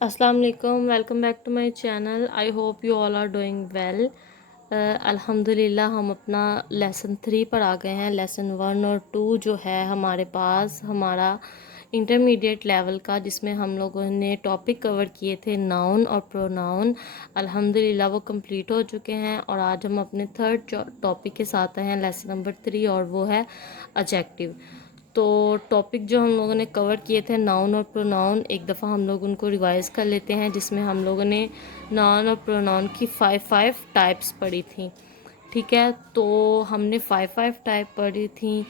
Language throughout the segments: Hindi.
अस्सलाम वालेकुम, welcome back to my channel. I hope you all are doing well. अल्हम्दुलिल्लाह हम अपना लेसन 3 पर आ गए हैं। लेसन 1 और 2 जो है हमारे पास हमारा इंटरमीडिएट लेवल का, जिसमें हम लोगों ने टॉपिक कवर किए थे नाउन और प्रोनाउन। अल्हम्दुलिल्लाह वो कंप्लीट हो चुके हैं और आज हम अपने थर्ड टॉपिक के साथ आए हैं, लेसन नंबर 3, और वो है एडजेक्टिव। तो टॉपिक जो हम लोगों ने कवर किए थे नाउन और प्रोनाउन, एक दफ़ा हम लोग उनको रिवाइज़ कर लेते हैं, जिसमें हम लोगों ने नाउन और प्रोनाउन की 5 टाइप्स पढ़ी थी। ठीक है, तो हमने 5 टाइप पढ़ी थी।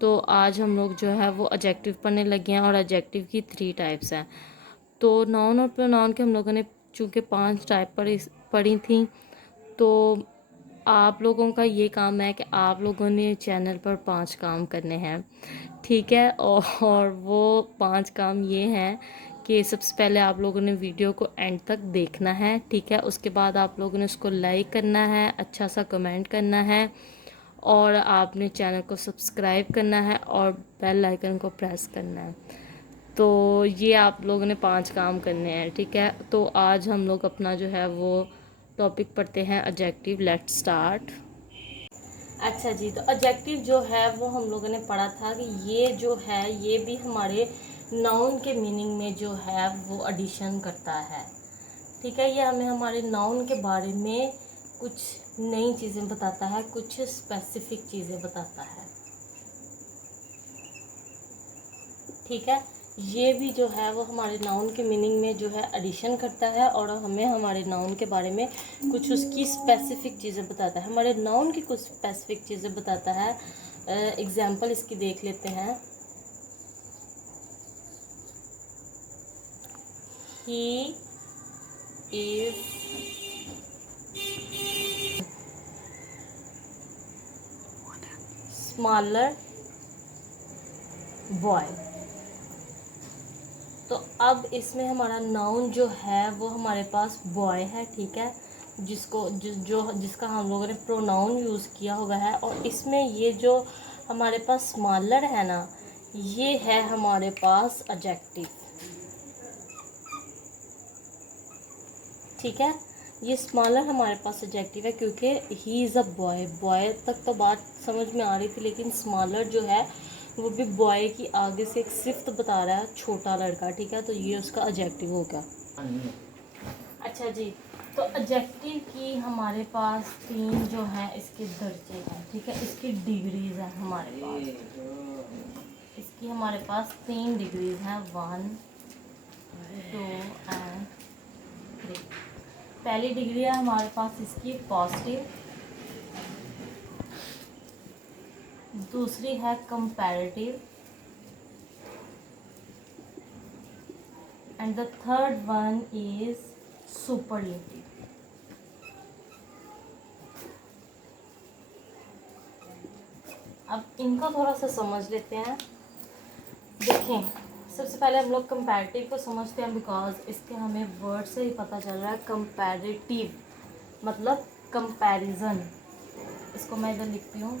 तो आज हम लोग जो है वो एडजेक्टिव पढ़ने लगे हैं और एडजेक्टिव की 3 टाइप्स हैं। तो नाउन और प्रोनाउन के हम लोगों ने चूँकि 5 टाइप पढ़ी थी, तो आप लोगों का ये काम है कि आप लोगों ने चैनल पर 5 काम करने हैं। ठीक है, और वो 5 काम ये हैं कि सबसे पहले आप लोगों ने वीडियो को एंड तक देखना है। ठीक है, उसके बाद आप लोगों ने उसको लाइक करना है, अच्छा सा कमेंट करना है, और आपने चैनल को सब्सक्राइब करना है और बेल आइकन को प्रेस करना है। तो ये आप लोगों ने 5 काम करने हैं। ठीक है, तो आज हम लोग अपना जो है वो टॉपिक पढ़ते हैं एडजेक्टिव। Let's start. अच्छा जी, तो एडजेक्टिव जो है वो हम लोगों ने पढ़ा था कि ये जो है ये भी हमारे नाउन के मीनिंग में जो है वो एडिशन करता है। ठीक है, ये हमें हमारे नाउन के बारे में कुछ नई चीज़ें बताता है, कुछ स्पेसिफिक चीज़ें बताता है। ठीक है, ये भी जो है वो हमारे नाउन के मीनिंग में जो है एडिशन करता है और हमें हमारे नाउन के बारे में कुछ उसकी स्पेसिफिक चीज़ें बताता है, हमारे नाउन की कुछ स्पेसिफिक चीज़ें बताता है। एग्जाम्पल इसकी देख लेते हैं। He is smaller boy. तो अब इसमें हमारा नाउन जो है वो हमारे पास बॉय है। ठीक है, जिसका हम लोगों ने प्रोनाउन यूज़ किया हुआ है, और इसमें ये जो हमारे पास स्मॉलर है ना, ये है हमारे पास एडजेक्टिव। ठीक है, ये स्मॉलर हमारे पास एडजेक्टिव है क्योंकि he is a boy. Boy तक तो बात समझ में आ रही थी, लेकिन स्मॉलर जो है वो भी बॉय की आगे से एक सिफ्त बता रहा है, छोटा लड़का। ठीक है, तो ये उसका एडजेक्टिव हो गया। अच्छा जी, तो एडजेक्टिव की हमारे पास 3 जो है इसके दर्जे हैं। ठीक है, इसकी डिग्रीज हैं हमारे पास। इसकी हमारे पास 3 डिग्रीज हैं, 1 2 एंड 3। पहली डिग्री है हमारे पास इसकी पॉजिटिव, दूसरी है comparative, and the third one is superlative. अब इनको थोड़ा सा समझ लेते हैं। देखें, सबसे पहले हम लोग कंपैरेटिव को समझते हैं, बिकॉज इसके हमें वर्ड से ही पता चल रहा है। कंपैरेटिव मतलब कंपैरिजन। इसको मैं इधर लिखती हूँ,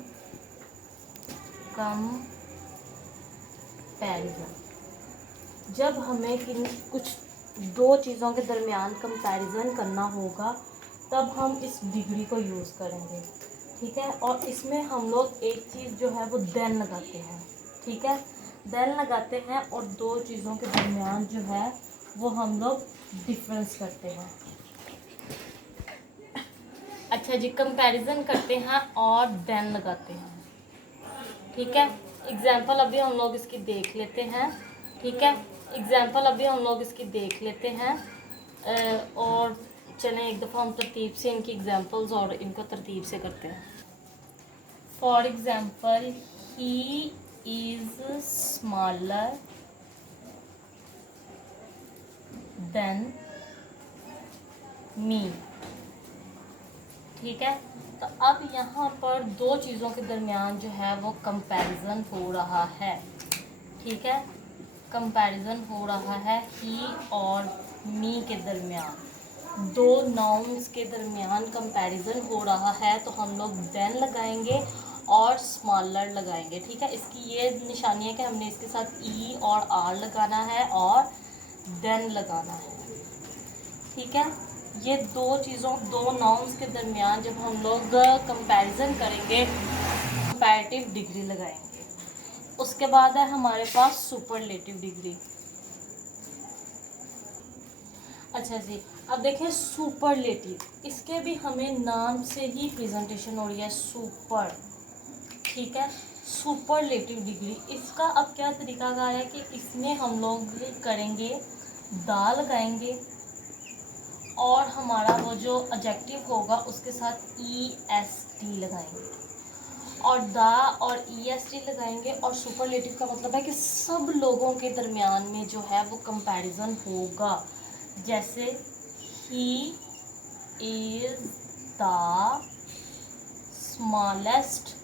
कंपैरिजन। जब हमें कुछ दो चीज़ों के दरमियान कंपैरिजन करना होगा, तब हम इस डिग्री को यूज़ करेंगे। ठीक है, और इसमें हम लोग एक चीज़ जो है वो देन लगाते हैं। ठीक है, देन लगाते हैं और दो चीज़ों के दरमियान जो है वो हम लोग डिफरेंस करते हैं। अच्छा जी, कंपैरिजन करते हैं और देन लगाते हैं। ठीक है, एग्जाम्पल अभी हम लोग इसकी देख लेते हैं। ठीक है, एग्जाम्पल अभी हम लोग इसकी देख लेते हैं। और चलें एक दफ़ा हम तरतीब से इनकी एग्जाम्पल्स और इनको तरतीब से करते हैं। For example, he is smaller than me. ठीक है, तो अब यहाँ पर दो चीज़ों के दरमियान जो है वो कंपैरिजन हो रहा है। ठीक है, कंपैरिजन हो रहा है ही और मी के दरमियान, दो नाउन्स के दरमियान कंपैरिजन हो रहा है। तो हम लोग देन लगाएंगे और स्मॉलर लगाएंगे। ठीक है, इसकी ये निशानी है कि हमने इसके साथ ई और आर लगाना है और देन लगाना है। ठीक है, ये दो चीज़ों, दो नाउन्स के दरमियान जब हम लोग कंपैरिजन करेंगे, कंपैरेटिव डिग्री लगाएंगे। उसके बाद है हमारे पास सुपरलेटिव डिग्री। अच्छा जी, अब देखें सुपरलेटिव, इसके भी हमें नाम से ही प्रेजेंटेशन हो रही है, सुपर। ठीक है, सुपरलेटिव डिग्री, इसका अब क्या तरीका कार है कि इसमें हम लोग करेंगे दा लगाएंगे और हमारा वो जो एडजेक्टिव होगा उसके साथ EST लगाएंगे, और दा और EST लगाएंगे। और सुपरलेटिव का मतलब है कि सब लोगों के दरमियान में जो है वो कंपैरिजन होगा। जैसे he is the smallest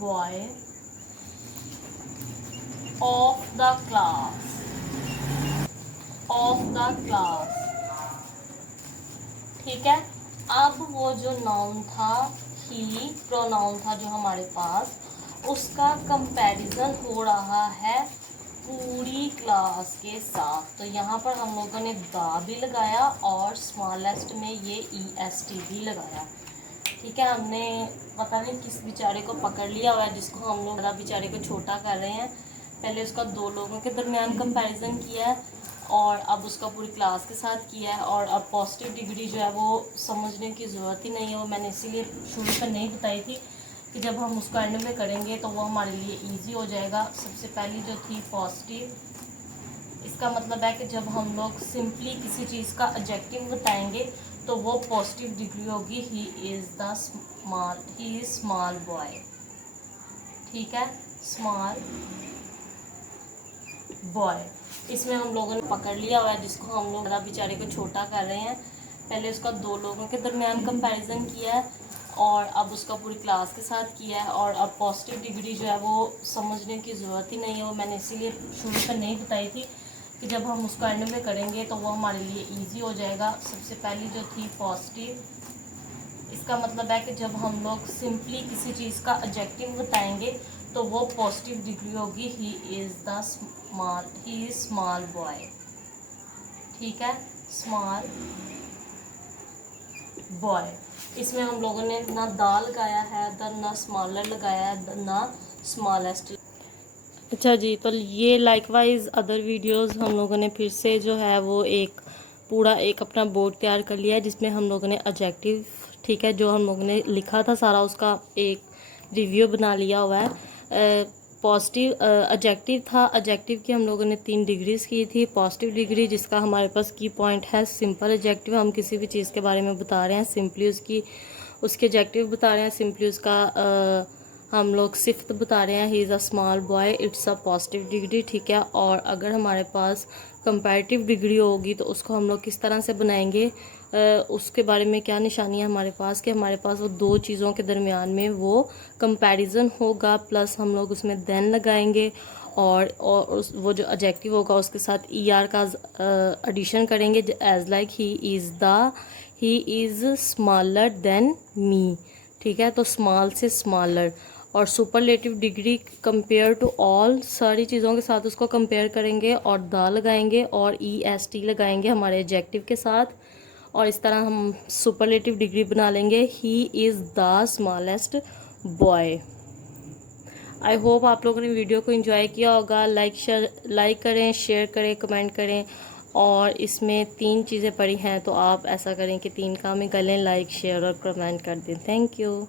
boy of the class, of the class. ठीक है, अब वो जो नाउन था, ही प्रोनाउन था जो हमारे पास, उसका कंपैरिजन हो रहा है पूरी क्लास के साथ। तो यहाँ पर हम लोगों ने दा भी लगाया और स्मॉलेस्ट में ये EST भी लगाया। ठीक है, हमने पता नहीं किस बेचारे को पकड़ लिया हुआ है जिसको हम लोग बेचारे को छोटा कर रहे हैं। पहले उसका दो लोगों के दरमियान कंपैरिजन किया है और अब उसका पूरी क्लास के साथ किया है, और अब पॉजिटिव डिग्री जो है वो समझने की ज़रूरत ही नहीं है। वो मैंने इसीलिए शुरू पर नहीं बताई थी कि जब हम उसको एंड में करेंगे तो वो हमारे लिए ईजी हो जाएगा। सबसे पहली जो थी पॉजिटिव, इसका मतलब है कि जब हम लोग सिंपली किसी चीज़ का एडजेक्टिव बताएंगे तो वो पॉजिटिव डिग्री होगी, ही इज़ स्मॉल बॉय। ठीक है, स्मॉल बॉय, इसमें हम लोगों ने पकड़ लिया हुआ है जिसको हम लोग बेचारे को छोटा कर रहे हैं। पहले उसका दो लोगों के दरमियान कंपैरिजन किया है और अब उसका पूरी क्लास के साथ किया है, और अब पॉजिटिव डिग्री जो है वो समझने की ज़रूरत ही नहीं है। वो मैंने इसीलिए शुरू पर नहीं बताई थी कि जब हम उसको एंड में करेंगे तो वो हमारे लिए ईजी हो जाएगा। सबसे पहली जो थी पॉजिटिव, इसका मतलब है कि जब हम लोग सिंपली किसी चीज़ का एडजेक्टिव बताएंगे तो वो पॉजिटिव डिग्री होगी, ही इज़ स्मॉल बॉय। ठीक है, स्मॉल बॉय, इसमें हम लोगों ने ना दा लगाया है, ना स्मॉलर लगाया है, ना स्मॉलेस्ट। अच्छा जी, तो ये लाइकवाइज अदर वीडियोस हम लोगों ने फिर से जो है वो एक पूरा एक अपना बोर्ड तैयार कर लिया है जिसमें हम लोगों ने एडजेक्टिव, ठीक है, जो हम लोगों ने लिखा था सारा उसका एक रिव्यू बना लिया हुआ है। पॉजिटिव एडजेक्टिव था, एडजेक्टिव की हम लोगों ने 3 डिग्रीज की थी। पॉजिटिव डिग्री जिसका हमारे पास की पॉइंट है सिंपल एडजेक्टिव, हम किसी भी चीज़ के बारे में बता रहे हैं सिंपली उसके एडजेक्टिव बता रहे हैं, सिंपली उसका हम लोग सिफ्त बता रहे हैं, he is a small boy, it's a positive degree. ठीक है, और अगर हमारे पास कंपैरेटिव डिग्री होगी तो उसको हम लोग किस तरह से बनाएंगे, उसके बारे में क्या निशानी है हमारे पास कि हमारे पास वो दो चीज़ों के दरमियान में वो कंपैरिजन होगा, प्लस हम लोग उसमें देन लगाएंगे और वो जो एडजेक्टिव होगा उसके साथ ER का एडिशन करेंगे, as like he is smaller than me. ठीक है, तो स्मॉल से स्मॉलर, और superlative degree compare to all, सारी चीज़ों के साथ उसको कंपेयर करेंगे और दा लगाएंगे और EST लगाएंगे हमारे एडजेक्टिव के साथ, और इस तरह हम सुपरलेटिव डिग्री बना लेंगे, he is the smallest boy. I hope आप लोगों ने वीडियो को एंजॉय किया होगा। लाइक करें, शेयर करें, कमेंट करें, और इसमें 3 चीज़ें पड़ी हैं तो आप ऐसा करें कि 3 काम ही कर लें, लाइक, शेयर और कमेंट कर दें। Thank you.